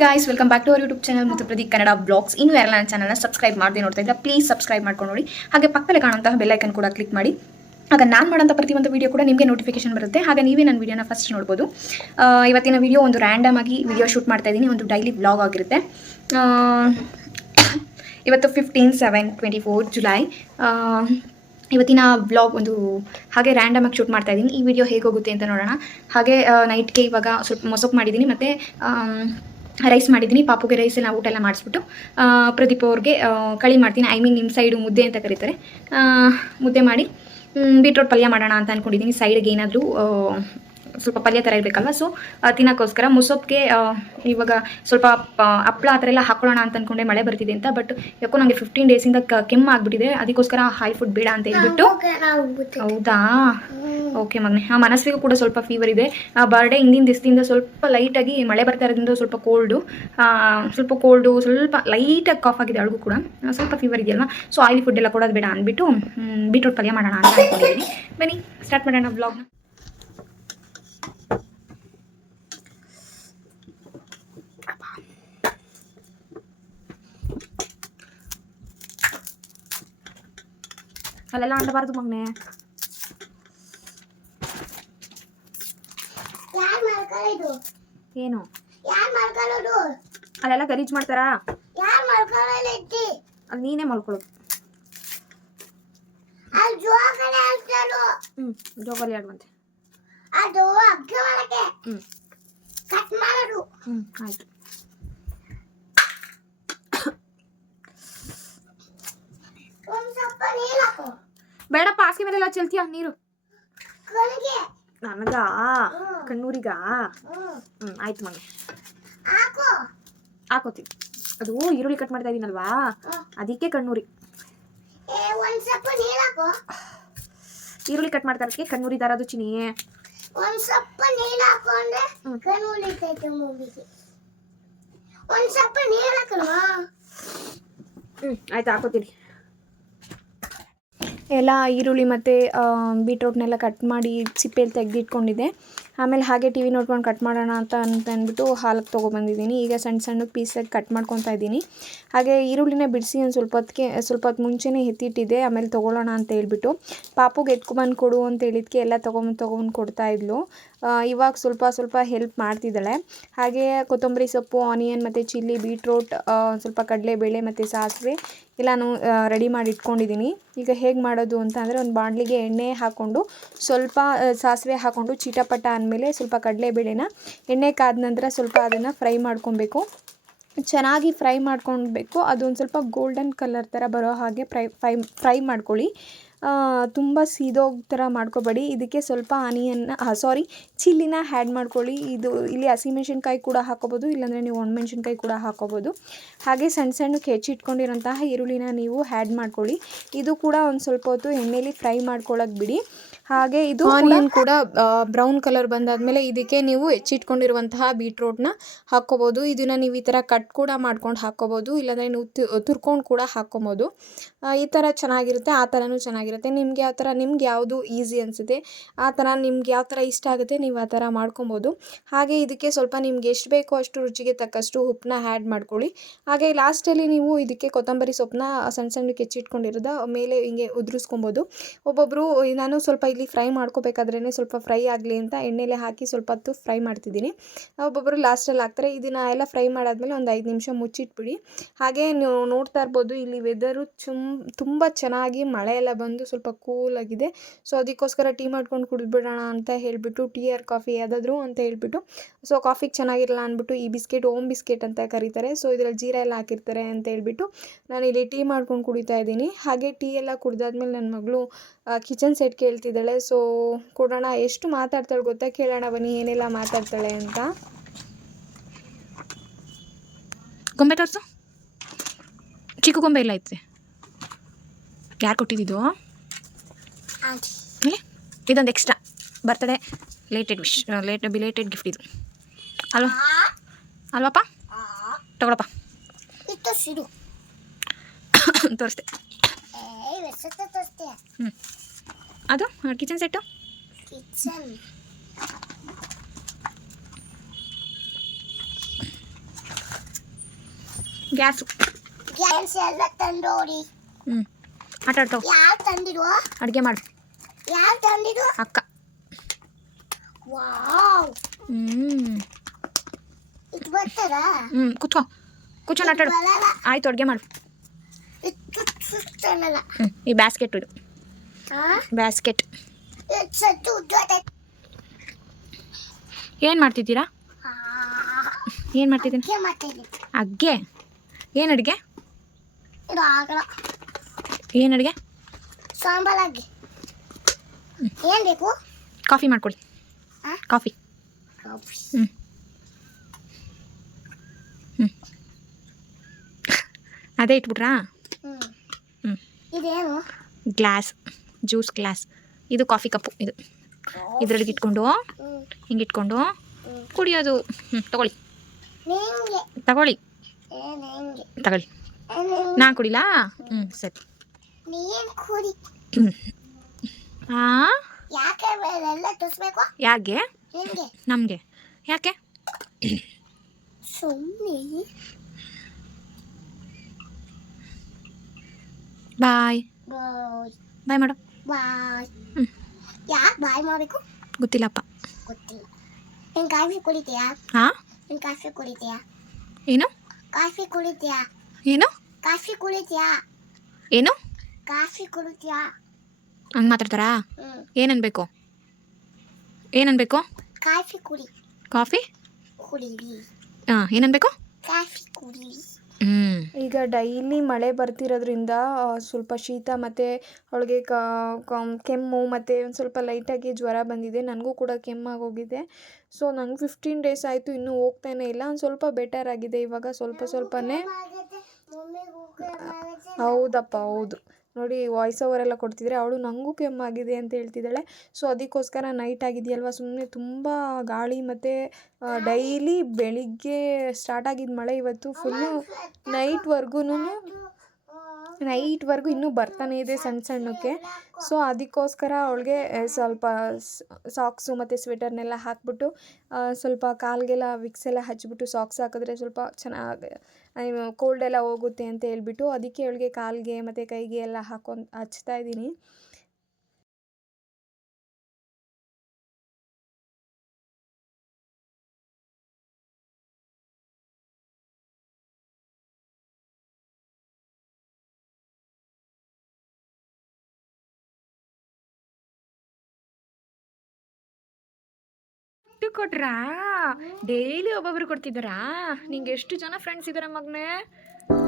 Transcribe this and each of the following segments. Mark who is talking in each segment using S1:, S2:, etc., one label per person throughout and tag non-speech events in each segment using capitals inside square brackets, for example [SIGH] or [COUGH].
S1: Guys welcome back to our YouTube channel ಮತ್ತು Pradeep Kannada blogs ಇನ್ನು ಎಲ್ಲ ನನ್ನ ಚಾನಲ್ನ ಸಬ್ಸ್ಕ್ರೈಬ್ ಮಾಡದೆ ನೋಡ್ತಾ ಇದ್ದ ಪ್ಲೀಸ್ ಸಬ್ಸ್ಕ್ರೈಬ್ ಮಾಡ್ಕೊಂಡು ನೋಡಿ ಹಾಗೆ ಪಕ್ಕದಲ್ಲಿ ಕಾಣುವಂತಹ ಬೆಲ್ಲೈಕನ್ ಕೂಡ ಕ್ಲಿಕ್ ಮಾಡಿ. ಆಗ ನಾನು ಮಾಡೋಂಥ ಪ್ರತಿಯೊಂದು ವಿಡಿಯೋ ಕೂಡ ನಿಮಗೆ ನೋಟಿಫಿಕೇಶನ್ ಬರುತ್ತೆ. ಹಾಗೆ ನೀವೇ ನನ್ನ ವೀಡಿಯೋನ ಫಸ್ಟ್ ನೋಡ್ಬೋದು. ಇವತ್ತಿನ ವಿಡಿಯೋ ಒಂದು ರ್ಯಾಂಡಮ್ ಆಗಿ ವಿಡಿಯೋ ಶೂಟ್ ಮಾಡ್ತಾ ಇದ್ದೀನಿ. ಒಂದು ಡೈಲಿ ಬ್ಲಾಗ್ ಆಗಿರುತ್ತೆ. ಇವತ್ತು fifteen seven twenty four July ಇವತ್ತಿನ ಬ್ಲಾಗ್ ಒಂದು ಹಾಗೆ ರ್ಯಾಂಡಮ್ ಆಗಿ ಶೂಟ್ ಮಾಡ್ತಾ ಇದ್ದೀನಿ. ಈ ವಿಡಿಯೋ ಹೇಗೆ ಹೋಗುತ್ತೆ ಅಂತ ನೋಡೋಣ. ಹಾಗೆ ನೈಟ್ಗೆ ಇವಾಗ ಸ್ವಲ್ಪ ಮೊಸಪ್ ಮಾಡಿದ್ದೀನಿ. ಮತ್ತು ರೈಸ್ ಮಾಡಿದ್ದೀನಿ, ಪಾಪುಗೆ ರೈಸ್ ಎಲ್ಲ ಊಟ ಎಲ್ಲ ಮಾಡಿಸ್ಬಿಟ್ಟು. ಪ್ರದೀಪ್ ಅವ್ರಿಗೆ ಕಳಿ ಮಾಡ್ತೀನಿ. ಐ ಮೀನ್ ನಿಮ್ಮ ಸೈಡು ಮುದ್ದೆ ಅಂತ ಕರೀತಾರೆ. ಮುದ್ದೆ ಮಾಡಿ ಬೀಟ್ರೋಟ್ ಪಲ್ಯ ಮಾಡೋಣ ಅಂತ ಅಂದ್ಕೊಂಡಿದ್ದೀನಿ ಸೈಡ್ಗೆ ಏನಾದರೂ ಸ್ವಲ್ಪ ಪಲ್ಯ ಥರ ಇರಬೇಕಲ್ವ? ಸೊ ತಿನ್ನೋಕ್ಕೋಸ್ಕರ ಮುಸೊಪ್ಗೆ ಆ, ಇವಾಗ ಸ್ವಲ್ಪ ಹಪ್ಪಳ ಆ ಥರ ಎಲ್ಲ ಹಾಕೊಳ್ಳೋಣ ಅಂತ ಅಂದ್ಕೊಂಡೆ ಮಳೆ ಬರ್ತಿದೆ ಅಂತ ಬಟ್ ಯಾಕೋ ನನಗೆ ಫಿಫ್ಟೀನ್ ಡೇಸಿಂದ ಕೆಮ್ಮು ಆಗಿಬಿಟ್ಟಿದೆ. ಅದಕ್ಕೋಸ್ಕರ ಹೈ ಫುಡ್ ಬೇಡ ಅಂತ ಹೇಳ್ಬಿಟ್ಟು. ಹೌದಾ? ಓಕೆ ಮಗನೆ. ಹಾಂ ಮನಸ್ಸಿಗೂ ಕೂಡ ಸ್ವಲ್ಪ ಫೀವರ್ ಇದೆ. ಬರ್ಡೇ ಹಿಂದಿನ ದಿವಸದಿಂದ ಸ್ವಲ್ಪ ಲೈಟಾಗಿ ಮಳೆ ಬರ್ತಾ ಇರೋದ್ರಿಂದ ಸ್ವಲ್ಪ ಕೋಲ್ಡು ಸ್ವಲ್ಪ ಕೋಲ್ಡು ಸ್ವಲ್ಪ ಲೈಟಾಗಿ ಕಾಫ್ ಆಗಿದೆ ಅಳಗೂ ಕೂಡ. ಆ, ಸ್ವಲ್ಪ ಫೀವರ್ ಇದೆಯಲ್ವಾ? ಸೊ ಆಯಿಲಿ ಫುಡ್ ಎಲ್ಲ ಕೊಡೋದು ಬೇಡ ಅಂದ್ಬಿಟ್ಟು ಬೀಟ್ರೂಟ್ ಪಲ್ಯ ಮಾಡೋಣ ಅಂತ ಹೇಳ್ತೀನಿ ಬನ್ನಿ ಸ್ಟಾರ್ಟ್ ಮಾಡೋಣ ಬ್ಲಾಗ್ನ ಅಲ್ಲೆಲ್ಲ ಅಂಡಬಾರ್ದು ಮಗನೆ ಏನು ಅಲ್ಲೆಲ್ಲ ಗಲೀಜ್ ಮಾಡ್ತಾರಾ ಅಲ್ಲಿ ನೀನೇ ಮಾಡ್ಕೊಳ್ಳೋದು ಹ್ಞೂ ಜೋಗಲ್ಲಿ ಆಡುವಂತೆ ಹ್ಞೂ ಆಯಿತು ಬೇಡಪ್ಪ ಹಾಸಿಗೆ ಮೇಲೆಲ್ಲ ಚೆಲ್ತೀಯ? ನೀರು. ನನಗ? ಕಣ್ಣೂರಿಗ?
S2: ಹ್ಮ್.
S1: ಆಯ್ತು ಮಗ.
S2: ಹಾಕು.
S1: ಹಾಕೋತೀವಿ ಅದು ಈರುಳ್ಳಿ ಕಟ್ ಮಾಡ್ತಾ ಇದೀನಲ್ವಾ? ಅದಕ್ಕೆ ಕಣ್ಣೂರಿ. ಈರುಳ್ಳಿ ಕಟ್ ಮಾಡ್ತಾ ಇರೋದಕ್ಕೆ ಕಣ್ಣೂರಿ ದಾರ ಅದು ಚಿನಿ.
S2: ಒಂದ್ ಸ್ವಲ್ಪ ನೀರು ಹಾಕು ಅಂದ್ರೆ
S1: ಹ್ಮ್.
S2: ಕಣ್ಣು ಉಳಿತೈತೆ ಮೂಗಿಗೆ. ಒಂದ್ ಸ್ವಲ್ಪ ನೀರ್ ಹಾಕಲ್ವಾ?
S1: ಹ್ಞೂ ಆಯ್ತು ಹಾಕೋತೀನಿ. ಎಲ್ಲ ಈರುಳ್ಳಿ ಮತ್ತು ಬೀಟ್ರೋಟ್ನೆಲ್ಲ ಕಟ್ ಮಾಡಿ ಸಿಪ್ಪೆಯಲ್ಲಿ ತೆಗೆದಿಟ್ಕೊಂಡಿದ್ದೆ. ಆಮೇಲೆ ಹಾಗೆ ಟಿ ವಿ ನೋಡ್ಕೊಂಡು ಕಟ್ ಮಾಡೋಣ ಅಂತ ಅಂತ ಅಂದ್ಬಿಟ್ಟು ಹಾಲಿಗೆ ತೊಗೊಬಂದಿದ್ದೀನಿ. ಈಗ ಸಣ್ಣ ಸಣ್ಣ ಪೀಸಾಗಿ ಕಟ್ ಮಾಡ್ಕೊತಾ ಇದ್ದೀನಿ. ಹಾಗೆ ಈರುಳ್ಳಿನ ಬಿಡಿಸಿ ಒಂದು ಸ್ವಲ್ಪ ಹೊತ್ತಿಗೆ ಸ್ವಲ್ಪ ಹೊತ್ತು ಮುಂಚೆನೇ ಎತ್ತಿಟ್ಟಿದ್ದೆ. ಆಮೇಲೆ ತೊಗೊಳ್ಳೋಣ ಅಂತ ಹೇಳ್ಬಿಟ್ಟು. ಪಾಪುಗೆ ಎತ್ಕೊಬಂದು ಕೊಡು ಅಂತ ಹೇಳಿದ್ಕೆ ಎಲ್ಲ ತೊಗೊಂಬಂದು ತೊಗೊಂಬಂದು ಕೊಡ್ತಾ ಇದ್ಲು. ಇವಾಗ ಸ್ವಲ್ಪ ಸ್ವಲ್ಪ ಹೆಲ್ಪ್ ಮಾಡ್ತಿದ್ದಾಳೆ. ಹಾಗೆ ಕೊತ್ತಂಬರಿ ಸೊಪ್ಪು ಆನಿಯನ್ ಮತ್ತು ಚಿಲ್ಲಿ ಬೀಟ್ರೋಟ್ ಸ್ವಲ್ಪ ಸ್ವಲ್ಪ ಕಡಲೆಬೇಳೆ ಮತ್ತು ಸಾಸಿವೆ ಎಲ್ಲನೂ ರೆಡಿ ಮಾಡಿ ಇಟ್ಕೊಂಡಿದ್ದೀನಿ. ಈಗ ಹೇಗೆ ಮಾಡೋದು ಅಂತ ಅಂದರೆ ಒಂದು ಬಾಣಲಿಗೆ ಎಣ್ಣೆ ಹಾಕ್ಕೊಂಡು ಸ್ವಲ್ಪ ಸಾಸಿವೆ ಹಾಕ್ಕೊಂಡು ಚೀಟಪಟ ಅಂದಮೇಲೆ ಸ್ವಲ್ಪ ಕಡಲೆಬೇಳೆನ ಎಣ್ಣೆ ಕಾದ ನಂತರ ಸ್ವಲ್ಪ ಅದನ್ನು ಫ್ರೈ ಮಾಡ್ಕೊಬೇಕು. ಚೆನ್ನಾಗಿ ಫ್ರೈ ಮಾಡ್ಕೊಳ್ಬೇಕು ಅದೊಂದು ಸ್ವಲ್ಪ ಗೋಲ್ಡನ್ ಕಲರ್ ಥರ ಬರೋ ಹಾಗೆ ಫ್ರೈ ಫ್ರೈ ಫ್ರೈ ಮಾಡ್ಕೊಳ್ಳಿ. ತುಂಬ ಸೀದೋ ಥರ ಮಾಡ್ಕೋಬೇಡಿ. ಇದಕ್ಕೆ ಸ್ವಲ್ಪ ಆನಿಯನ್ನ ಸಾರಿ ಚಿಲ್ಲಿನ ಹ್ಯಾಡ್ ಮಾಡ್ಕೊಳ್ಳಿ. ಇದು ಇಲ್ಲಿ ಹಸಿಮೆಣ್ಸಿನ್ಕಾಯಿ ಕೂಡ ಹಾಕೋಬೋದು, ಇಲ್ಲಾಂದರೆ ನೀವು ಒಣಮೆಣ್ಸಿನ್ಕಾಯಿ ಕೂಡ ಹಾಕೋಬೋದು. ಹಾಗೆ ಸಣ್ಣ ಸಣ್ಣಕ್ಕೆ ಹೆಚ್ಚಿಟ್ಕೊಂಡಿರೋಂತಹ ಈರುಳ್ಳಿನ ನೀವು ಹ್ಯಾಡ್ ಮಾಡ್ಕೊಳ್ಳಿ. ಇದು ಕೂಡ ಒಂದು ಸ್ವಲ್ಪ ಹೊತ್ತು ಎಣ್ಣೆಯಲ್ಲಿ ಫ್ರೈ ಮಾಡ್ಕೊಳ್ಳೋಕೆ ಬಿಡಿ. ಹಾಗೆ ಇದು ಆನಿಯನ್ ಕೂಡ ಬ್ರೌನ್ ಕಲರ್ ಬಂದಾದ್ಮೇಲೆ ಇದಕ್ಕೆ ನೀವು ಹೆಚ್ಚಿಟ್ಕೊಂಡಿರುವಂತಹ ಬೀಟ್ರೋಟ್ನ ಹಾಕೋಬಹುದು ಇದನ್ನ ನೀವು ಈ ತರ ಕಟ್ ಕೂಡ ಮಾಡ್ಕೊಂಡು ಹಾಕೋಬಹುದು ಇಲ್ಲಾಂದ್ರೆ ನೀವು ತುರ್ಕೊಂಡು ಕೂಡ ಹಾಕೋಬಹುದು ಈ ತರ ಚೆನ್ನಾಗಿರುತ್ತೆ, ಆ ಥರನೂ ಚೆನ್ನಾಗಿರುತ್ತೆ. ನಿಮ್ಗೆ ಯಾವ ತರ, ನಿಮ್ಗೆ ಯಾವುದು ಈಸಿ ಅನ್ಸುತ್ತೆ, ಆ ತರ ನಿಮ್ಗೆ ಯಾವ ತರ ಇಷ್ಟ ಆಗುತ್ತೆ, ನೀವು ಆ ತರ ಮಾಡ್ಕೊಬೋದು. ಹಾಗೆ ಇದಕ್ಕೆ ಸ್ವಲ್ಪ ನಿಮ್ಗೆ ಎಷ್ಟು ಬೇಕೋ ಅಷ್ಟು ರುಚಿಗೆ ತಕ್ಕಷ್ಟು ಉಪ್ಪನ್ನ ಆ್ಯಡ್ ಮಾಡ್ಕೊಳ್ಳಿ. ಹಾಗೆ ಲಾಸ್ಟಲ್ಲಿ ನೀವು ಇದಕ್ಕೆ ಕೊತ್ತಂಬರಿ ಸೊಪ್ಪನ್ನ ಸಣ್ಣ ಸಣ್ಣಕ್ಕೆ ಹೆಚ್ಚಿಟ್ಕೊಂಡಿರೋದ ಮೇಲೆ ಹಿಂಗೆ ಉದುರಿಸ್ಕೊಬೋದು. ಒಬ್ಬೊಬ್ಬರು ನಾನು ಸ್ವಲ್ಪ ಇಲ್ಲಿ ಫ್ರೈ ಮಾಡ್ಕೋಬೇಕಾದ್ರೇ ಸ್ವಲ್ಪ ಫ್ರೈ ಆಗಲಿ ಅಂತ ಎಣ್ಣೆಲೆ ಹಾಕಿ ಸ್ವಲ್ಪ ಹೊತ್ತು ಫ್ರೈ ಮಾಡ್ತಿದ್ದೀನಿ. ಒಬ್ಬೊಬ್ಬರು ಲಾಸ್ಟಲ್ಲಿ ಹಾಕ್ತಾರೆ. ಇದನ್ನು ಎಲ್ಲ ಫ್ರೈ ಮಾಡಾದ್ಮೇಲೆ ಒಂದು ಐದು ನಿಮಿಷ ಮುಚ್ಚಿಟ್ಬಿಡಿ. ಹಾಗೆ ನೀವು ನೋಡ್ತಾ ಇರ್ಬೋದು, ಇಲ್ಲಿ ವೆದರು ಚುಮ್ ತುಂಬ ಚೆನ್ನಾಗಿ ಮಳೆ ಎಲ್ಲ ಬಂದು ಸ್ವಲ್ಪ ಕೂಲ್ ಆಗಿದೆ. ಸೊ ಅದಕ್ಕೋಸ್ಕರ ಟೀ ಮಾಡ್ಕೊಂಡು ಕುಡಿದ್ಬಿಡೋಣ ಅಂತ ಹೇಳಿಬಿಟ್ಟು, ಟೀ ಆರ್ ಕಾಫಿ ಯಾವುದಾದ್ರೂ ಅಂತ ಹೇಳಿಬಿಟ್ಟು. ಸೊ ಕಾಫಿಗೆ ಚೆನ್ನಾಗಿರಲ್ಲ ಅಂದ್ಬಿಟ್ಟು ಈ ಬಿಸ್ಕೆಟ್, ಓಮ್ ಬಿಸ್ಕೆಟ್ ಅಂತ ಕರೀತಾರೆ. ಸೊ ಇದರಲ್ಲಿ ಜೀರ ಎಲ್ಲ ಹಾಕಿರ್ತಾರೆ ಅಂತ ಹೇಳ್ಬಿಟ್ಟು ನಾನು ಇಲ್ಲಿ ಟೀ ಮಾಡ್ಕೊಂಡು ಕುಡಿತಾ ಇದ್ದೀನಿ. ಹಾಗೆ ಟೀ ಎಲ್ಲ ಕುಡಿದಾದ್ಮೇಲೆ ನನ್ನ ಮಗಳು ಕಿಚನ್ ಸೆಟ್ ಕೇಳ್ತಿದ್ದಾಳೆ. ಸೊ ಕೊಡೋಣ ಎಷ್ಟು ಮಾತಾಡ್ತಾಳೆ ಗೊತ್ತಾ? ಕೇಳೋಣ ಬನ್ನಿ ಏನೆಲ್ಲ ಮಾತಾಡ್ತಾಳೆ ಅಂತ. ಗೊಂಬೆ ತೋರಿಸು. ಚಿಕ್ಕ ಗೊಂಬೆ ಇಲ್ಲ ಐತೆ. ಯಾರು ಕೊಟ್ಟಿದ್ದು ಇದೊಂದು extra birthday lated wish late belated gift ಇದು. ಅಲ್ವಾ? ಅಲ್ವಪ್ಪ? ತಗೊಳಪ್ಪ.
S2: ಇತ್ತು [COUGHS] ಸಿಡು
S1: ತೋರಿಸ್ದೆ
S2: ಏ ವೆಸತ ತೋರಿಸ್ತೀಯ
S1: ಹ್ಞೂ ಅದು kitchen set
S2: kitchen
S1: gas.
S2: Gas ಎಲ್ಲ ತಂದೋಡಿ.
S1: ಹ್ಞೂ ಆಟ ಆಡ್ತಾವ.
S2: ತಂದಿರು ತಂದಿರುವ
S1: ಅಡುಗೆ ಮಾಡು.
S2: ಯಾರು ತಂದಿರು
S1: ಅಕ್ಕ.
S2: ವಾವ್.
S1: ಹ್ಞೂ
S2: ಇದು ಬರ್ತದ
S1: ಹ್ಞೂ ಕುತ್ಕೋ. ಕೂತ್ಕೊಂಡು ಆಟ ಆಡು. ಆಯ್ತು ಅಡುಗೆ ಮಾಡು. ಈ ಬ್ಯಾಸ್ಕೆಟ್ ಇದು
S2: ಹಾ
S1: ಬ್ಯಾಸ್ಕೆಟ್ ಏನು ಮಾಡ್ತಿದ್ದೀರಾ? ಏನು ಮಾಡ್ತಿದ್ದೀನಿ? ಅಗ್ಗೆ ಏನು ಅಡುಗೆ? ಏನು ಅಡುಗೆ?
S2: ಸಾಂಬಾರಾಗಿ ಏನು ಬೇಕು?
S1: ಕಾಫಿ ಮಾಡ್ಕೊಡಿ? ಕಾಫಿ. ಹ್ಞೂ ಹ್ಞೂ ಅದೇ ಇಟ್ಬಿಟ್ರಾ?
S2: ಇದೇನು?
S1: Glass juice glass. ಇದು ಕಾಫಿ ಕಪ್ಪು ಇದು. ಇದ್ರಲ್ಲಿ ಇಟ್ಕೊಂಡು ಹಿಂಗೆ ಇಟ್ಕೊಂಡು ಕುಡಿಯೋದು. ಹ್ಞೂ ತಗೊಳ್ಳಿ. ತಗೊಳ್ಳಿ. ತಗೊಳ್ಳಿ. ನಾ ಕುಡಿಲಾ? ಹ್ಞೂ ಸರಿ. ಹಾಂ
S2: ಯಾಕೆ
S1: ನಮಗೆ. ಯಾಕೆ?
S2: ಸುಮ್ಮನೆ
S1: ಬಾಯ್.
S2: ಬಾಯ್.
S1: ಮಾಡು.
S2: ಬಾಯ್. ಯಾಕೆ ಬಾಯ್ ಮಾಡಬೇಕು?
S1: ಗೊತ್ತಿಲ್ಲಪ್ಪ.
S2: ಗೊತ್ತಿಲ್ಲ. ನೀನು ಕಾಫಿ ಕುಡಿತೀಯಾ?
S1: ಹಾಂ
S2: ನೀನು ಕಾಫಿ ಕುಡಿತೀಯಾ?
S1: ಏನು?
S2: ಕಾಫಿ ಕುಡಿತೀಯಾ?
S1: ಏನು?
S2: ಕಾಫಿ ಕುಡಿತೀಯಾ?
S1: ಏನು?
S2: ಕಾಫಿ ಕುಡಿತೀಯಾ?
S1: ಹಂಗೆ ಮಾತಾಡ್ತಾರಾ? ಏನನ್ಬೇಕು? ಏನನ್ಬೇಕು?
S2: ಕಾಫಿ ಕುಡಿ.
S1: ಕಾಫಿ?
S2: ಕುಡೀರಿ
S1: ಹಾಂ ಏನನ್ಬೇಕು?
S2: ಕಾಫಿ ಕುಡಿ
S3: ಈಗ ಡೈಲಿ ಮಳೆ ಬರ್ತಿರೋದ್ರಿಂದ ಸ್ವಲ್ಪ ಶೀತ ಮತ್ತು ಅವಳಿಗೆ ಕೆಮ್ಮು ಮತ್ತು ಒಂದು ಸ್ವಲ್ಪ ಲೈಟಾಗಿ ಜ್ವರ ಬಂದಿದೆ. ನನಗೂ ಕೂಡ ಕೆಮ್ಮಾಗೋಗಿದೆ. ಸೊ ನಂಗೆ ಫಿಫ್ಟೀನ್ ಡೇಸ್ ಆಯಿತು ಇನ್ನೂ ಹೋಗ್ತಾನೆ ಇಲ್ಲ. ಒಂದು ಸ್ವಲ್ಪ ಬೆಟರ್ ಆಗಿದೆ. ಇವಾಗ ಸ್ವಲ್ಪ ಸ್ವಲ್ಪನೇ ಹೌದಪ್ಪ ಹೌದು. ನೋಡಿ ವಾಯ್ಸ್ ಓವರ್ ಎಲ್ಲ ಕೊಡ್ತಿದ್ರೆ ಅವಳು ನನಗೂ ಕೆಮ್ಮಾಗಿದೆ ಅಂತ ಹೇಳ್ತಿದ್ದಾಳೆ. ಸೊ ಅದಕ್ಕೋಸ್ಕರ ನೈಟ್ ಆಗಿದೆಯಲ್ವ? ಸುಮ್ಮನೆ ತುಂಬ ಗಾಳಿ ಮತ್ತು ಡೈಲಿ ಬೆಳಿಗ್ಗೆ ಸ್ಟಾರ್ಟ್ ಆಗಿದ್ದ ಮಳೆ ಇವತ್ತು ಫುಲ್ಲು ನೈಟ್ವರೆಗೂ ನೈಟ್ವರೆಗೂ ಇನ್ನೂ ಬರ್ತಾನೆ ಇದೆ ಸಣ್ಣ ಸಣ್ಣಕ್ಕೆ. ಸೊ ಅದಕ್ಕೋಸ್ಕರ ಅವಳಿಗೆ ಸ್ವಲ್ಪ ಸಾಕ್ಸು ಮತ್ತು ಸ್ವೆಟರ್ನೆಲ್ಲ ಹಾಕ್ಬಿಟ್ಟು ಸ್ವಲ್ಪ ಕಾಲಿಗೆಲ್ಲ ವಿಕ್ಸ್ ಎಲ್ಲ ಹಚ್ಚಿಬಿಟ್ಟು ಸಾಕ್ಸ್ ಹಾಕಿದ್ರೆ ಸ್ವಲ್ಪ ಚೆನ್ನಾಗಿ ಕೋಲ್ಡ್ ಎಲ್ಲ ಹೋಗುತ್ತೆ ಅಂತ ಹೇಳ್ಬಿಟ್ಟು ಅದಕ್ಕೆ ಅವಳಿಗೆ ಕಾಲಿಗೆ ಮತ್ತು ಕೈಗೆ ಎಲ್ಲ ಹಾಕೊಂಡು ಹಚ್ತಾ ಇದ್ದೀನಿ.
S1: ಗಿಫ್ಟ್ ಕೊಟ್ರಾ? ಡೈಲಿ ಒಬ್ಬೊಬ್ರು ಕೊಡ್ತಿದ್ದಾರಾ? ನಿಂಗೆ ಎಷ್ಟು ಜನ ಫ್ರೆಂಡ್ಸ್ ಇದ್ದಾರೆ ಮಗ್ನೇ?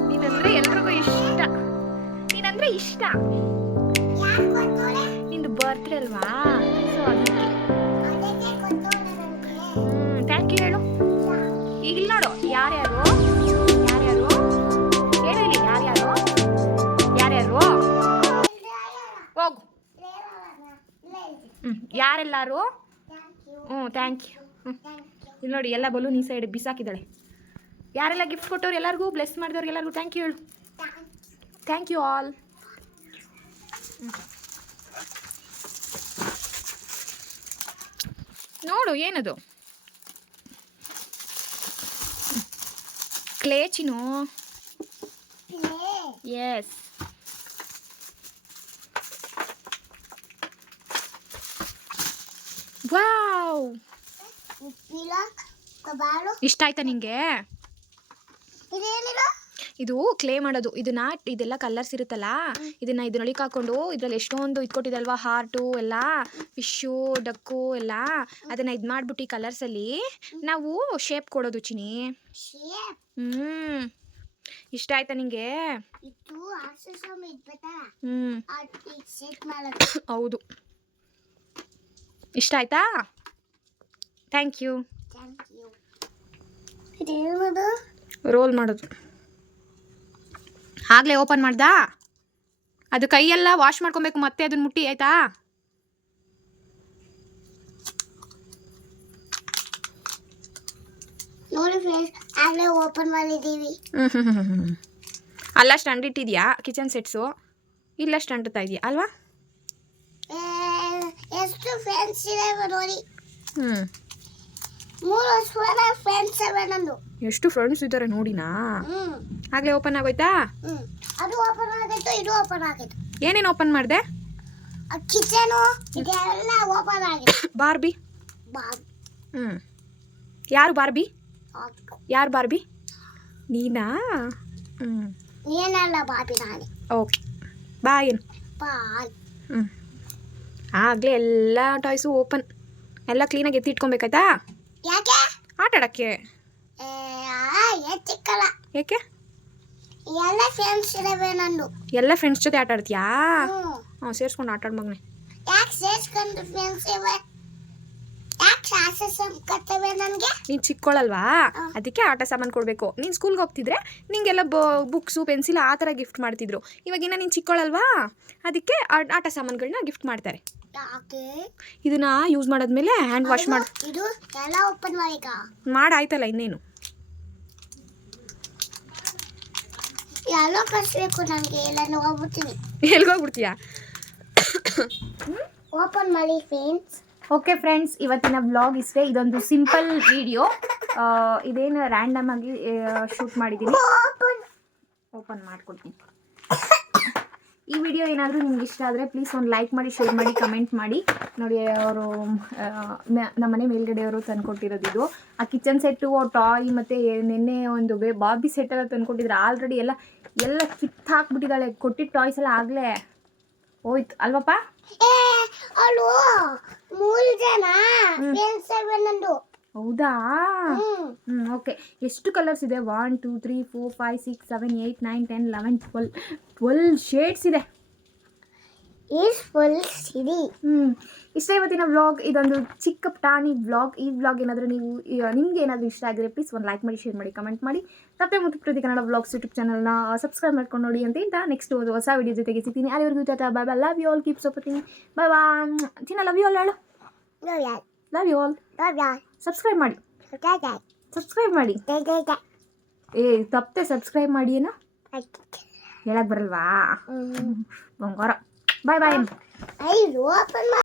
S1: ನೀನಂದ್ರೆ ಎಲ್ರಿಗೂ ಇಷ್ಟ. ನೀನಂದ್ರೆ ಇಷ್ಟ. ನಿಂದು ಬರ್ತ್ಡೇ ಅಲ್ವಾ? ಸೊ ಥ್ಯಾಂಕ್ ಯು ಹೇಳು. ಈಗ ಇಲ್ಲಿ ನೋಡು ಯಾರ್ಯಾರು? ಯಾರ್ಯಾರು? ಹೇಳು ಇಲ್ಲಿ ಯಾರ್ಯಾರು? ಯಾರ್ಯಾರು? ಹೋಗು. ಹ್ಞೂ ಯಾರೆಲ್ಲರೂ? ಥ್ಯಾಂಕ್ ಯು [LAUGHS] ಇಲ್ಲಿ ನೋಡಿ ಎಲ್ಲ ಬಲೂನ್ ಈ ಸೈಡ್ ಬಿಸಾಕಿದ್ದಾಳೆ. ಯಾರೆಲ್ಲ ಗಿಫ್ಟ್ ಕೊಟ್ಟವ್ರು ಎಲ್ಲರಿಗೂ ಬ್ಲೆಸ್ ಮಾಡಿದವ್ರಿಗೆ ಎಲ್ಲರಿಗೂ ಥ್ಯಾಂಕ್ ಯು ಹೇಳು. ಥ್ಯಾಂಕ್ ಯು ಆಲ್ ನೋಡು ಏನದು? ಕ್ಲೇಚಿನೋ? ಎಸ್ ವಾವ್ ಇಷ್ಟ ಆಯ್ತಾ ನಿಂಗೆ? ಇದು ಕ್ಲೇ ಮಾಡೋದು. ಇದನ್ನ ಇದೆಲ್ಲ ಕಲರ್ಸ್ ಇರುತ್ತಲ್ಲ ಇದನ್ನ ಇದರೊಳಗೆ ಹಾಕೊಂಡು ಇದ್ರಲ್ಲಿ ಎಷ್ಟೊಂದು ಇದ್ಕೊಟ್ಟಿದಲ್ವಾ ಹಾರ್ಟು ಎಲ್ಲ ಫಿಶ್ಶು ಡಕ್ಕು ಎಲ್ಲ ಅದನ್ನ ಇದು ಮಾಡ್ಬಿಟ್ಟು ಈ ಕಲರ್ಸಲ್ಲಿ ನಾವು ಶೇಪ್ ಕೊಡೋದು ಚಿನಿ ಹ್ಞೂ ಇಷ್ಟ ಆಯ್ತಾ ನಿಂಗೆ?
S2: ಇದು
S1: ಹ್ಞೂ [COUGHS] ಹೌದು. ಇಷ್ಟ ಆಯ್ತಾ ಥ್ಯಾಂಕ್ ಯು ರೋಲ್ ಮಾಡೋದು. ಆಗಲೇ ಓಪನ್ ಮಾಡ್ದಾ? ಅದು ಕೈಯೆಲ್ಲ ವಾಶ್ ಮಾಡ್ಕೊಬೇಕು ಮತ್ತೆ ಅದನ್ನ ಮುಟ್ಟಿ ಆಯ್ತಾ?
S2: ನೋಡಿ ಫ್ರೆಂಡ್ಸ್ ಆಗಲೇ ಓಪನ್ ಮಾಡಿದ್ದೀವಿ.
S1: ಅಲ್ಲ ಸ್ಟ್ಯಾಂಡ್ ಇಟ್ಟಿದ್ಯಾ? ಕಿಚನ್ ಸೆಟ್ಸು ಇಲ್ಲ ಅಂಟುತ್ತಾ ಇದೆಯಾ? ಅಲ್ವಾ?
S2: ಫ್ರೆಂಡ್ಸ್ ಇದಾವೆ ನೋಡಿ
S1: ಹ್ಞೂ
S2: ಮೂರು ಸ್ವರ ಫ್ರೆಂಡ್ಸ್ ಇವೆ ನಂದು.
S3: ಎಷ್ಟು ಫ್ರೆಂಡ್ಸ್ ಇದ್ದಾರೆ ನೋಡಿನಾ?
S2: ಹ್ಮ್.
S3: ಆಗಲೇ ಓಪನ್ ಆಗೋಯ್ತಾ?
S2: ಹ್ಮ್. ಅದು ಓಪನ್ ಆಗಿತ್ತು ಇದು ಓಪನ್ ಆಗಿತ್ತು
S3: ಏನೇನು ಓಪನ್ ಮಾಡಿದೆ?
S2: ಕಿಚನು ಇದೆಲ್ಲ ಓಪನ್ ಆಗಿದೆ.
S3: ಬಾರ್ಬಿ
S2: ಬಾ
S3: ಹ್ಞೂ ಯಾರು ಬಾರ್ಬಿ. ಯಾರು ಬಾರ್ಬಿ ನೀನಾ? ಹ್ಞೂ
S2: ನೀನಲ್ಲ ಬಾರ್ಬಿ ನಾನೇ.
S3: ಓಕೆ ಬಾಯ್ ಏನು
S2: ಬಾಯ್
S3: ಹ್ಞೂ ಆಗಲೇ ಎಲ್ಲ ಟಾಯ್ಸು ಓಪನ್. ಎಲ್ಲ ಕ್ಲೀನಾಗಿ ಎತ್ತಿಟ್ಕೊಬೇಕಾಯ್ತಾ
S2: ಯಾಕೆ?
S3: ಆಟ ಆಡೋಕ್ಕೆ?
S2: ಎತ್ತಿಕ್ಕಲ್ಲ
S3: ಏಕೆ
S2: ಎಲ್ಲ ಫ್ರೆಂಡ್ಸ್ ಇದಾವೆ ನಂದು.
S3: ಎಲ್ಲ ಫ್ರೆಂಡ್ಸ್ ಜೊತೆ ಆಟ ಆಡ್ತೀಯಾ? ಹಾಂ ಸೇರಿಸ್ಕೊಂಡು ಆಟ ಆಡ್ ಮಗನೆ.
S2: ಯಾಕೆ ಸೇರ್ಸ್ಕೊಂಡು ಫ್ರೆಂಡ್ಸ್ ಇವೆ? ಯಾಕೆ ಕ್ಲಾಸಸ್ ಕತ್ತವೆ ನನಗೆ?
S3: ನೀನು
S2: ಚಿಕ್ಕೋಳಲ್ವಾ?
S3: ಅದಕ್ಕೆ ಆಟ ಸಾಮಾನು ಕೊಡಬೇಕು. ನೀನು ಸ್ಕೂಲ್ಗೆ ಹೋಗ್ತಿದ್ರೆ ನಿಂಗೆಲ್ಲ ಬುಕ್ಸು ಪೆನ್ಸಿಲ್ ಆ ಥರ ಗಿಫ್ಟ್ ಮಾಡ್ತಿದ್ರು. ಇವಾಗಿನ ನೀನು ಚಿಕ್ಕೋಳಲ್ವಾ? ಅದಕ್ಕೆ ಆಟ ಸಾಮಾನುಗಳನ್ನ ಗಿಫ್ಟ್ ಮಾಡ್ತಾರೆ.
S2: ಯಾಕೆ
S3: ಇದನ್ನ ಯೂಸ್ ಮಾಡಾದ್ಮೇಲೆ ಹ್ಯಾಂಡ್ ವಾಶ್ ಮಾಡಿ
S2: ಇದು ಎಲ್ಲ ಓಪನ್
S3: ಮಾಡಾಯ್ತಲ್ಲ ಇನ್ನೇನು.
S2: ಎಲ್ಲ ಕಳಿಸ್ಬೇಕು ನನಗೆ ಎಲ್ಲ ಹೋಗ್ಬಿಡ್ತೀನಿ.
S3: ಎಲ್ಗೋಗ್ಬಿಡ್ತೀಯಾ
S2: ಓಪನ್ ಮಾಡಿ ಫ್ರೆಂಡ್ಸ್
S1: ಓಕೆ ಫ್ರೆಂಡ್ಸ್ ಇವತ್ತಿನ ಬ್ಲಾಗ್ ಇಷ್ಟೇ. ಇದೊಂದು ಸಿಂಪಲ್ ವಿಡಿಯೋ ಇದೇನು ರ್ಯಾಂಡಮ್ ಆಗಿ ಶೂಟ್ ಮಾಡಿದ್ದೀನಿ
S2: ಓಪನ್
S1: ಮಾಡ್ಕೊಡ್ತೀನಿ. ಈ ವಿಡಿಯೋ ಏನಾದರೂ ನಿಮ್ಗೆ ಇಷ್ಟ ಆದರೆ ಪ್ಲೀಸ್ ಒಂದು ಲೈಕ್ ಮಾಡಿ ಶೇರ್ ಮಾಡಿ ಕಮೆಂಟ್ ಮಾಡಿ. ನೋಡಿ ಅವರು ನಮ್ಮನೆ ಮೇಲ್ಗಡೆಯವರು ತಂದುಕೊಟ್ಟಿರೋದಿದ್ದು ಆ ಕಿಚನ್ ಸೆಟ್ಟು ಟಾಯ್ ಮತ್ತು ನಿನ್ನೆ ಒಂದು ಬೇ ಬಾಬಿ ಸೆಟ್ಟೆಲ್ಲ ತಂದುಕೊಟ್ಟಿದ್ರು. ಆಲ್ರೆಡಿ ಎಲ್ಲ ಎಲ್ಲ ಕಿತ್ತಾಕ್ಬಿಟ್ಟಿದ್ದಾಳೆ. ಕೊಟ್ಟಿದ್ದ ಟಾಯ್ಸ್ ಎಲ್ಲ ಆಗಲೇ ಹೋಯ್ತು. ಅಲ್ವಪ್ಪ?
S2: ಮೂರು ಜನ
S1: ಹೌದಾ? ಹ್ಞೂ ಓಕೆ ಎಷ್ಟು ಕಲರ್ಸ್ ಇದೆ? One two three four five six seven eight nine ten eleven twelve twelve shades ಇದೆ. ಹ್ಞೂ ಇಷ್ಟೇ ಇವತ್ತಿನ ವ್ಲಾಗ್ ಇದೊಂದು ಚಿಕ್ಕ ಪುಟಾಣಿ ವ್ಲಾಗ್ ಈ ವ್ಲಾಗ್ ಏನಾದರೂ ನೀವು ನಿಮ್ಗೆ ಏನಾದರೂ ಇಷ್ಟ ಆಗಿದ್ರೆ ಪ್ಲೀಸ್ ಒಂದು ಲೈಕ್ ಮಾಡಿ ಶೇರ್ ಮಾಡಿ ಕಮೆಂಟ್ ಮಾಡಿ. ತಪ್ಪೇ ಮತ್ತು ಪ್ರತಿ ಕನ್ನಡ ವ್ಲಾಗ್ಸ್ ಯೂಟ್ಯೂಬ್ ಚಾನಲ್ನ ಸಬ್ಸ್ಕ್ರೈಬ್ ಮಾಡ್ಕೊಂಡು ನೋಡಿ ಅಂತ ಇಂತ ನೆಕ್ಸ್ಟ್ ಒಂದು ಹೊಸ ವಿಡಿಯೋ ಜೊತೆಗೆ ಸಿಗ್ತೀನಿ. ಅಲ್ಲಿವರೆಗೂ tata bye bye love you all keep supporting bye bye ಚಿನ್ನ ಲವ್ ಯು ಆಲ್ ಹೇಳು.
S2: Love ya
S1: love you all
S2: love ya
S1: subscribe ಮಾಡಿ. ಸಬ್ಸ್ಕ್ರೈಬ್ ಮಾಡಿ. ಏ ತಪ್ಪದೆ ಸಬ್ಸ್ಕ್ರೈಬ್ ಮಾಡಿ ಏನೋ ಹೇಳಕ್ ಬರಲ್ವಾ? ಬಂಗಾರ. ಬಾಯ್ ಬಾಯ್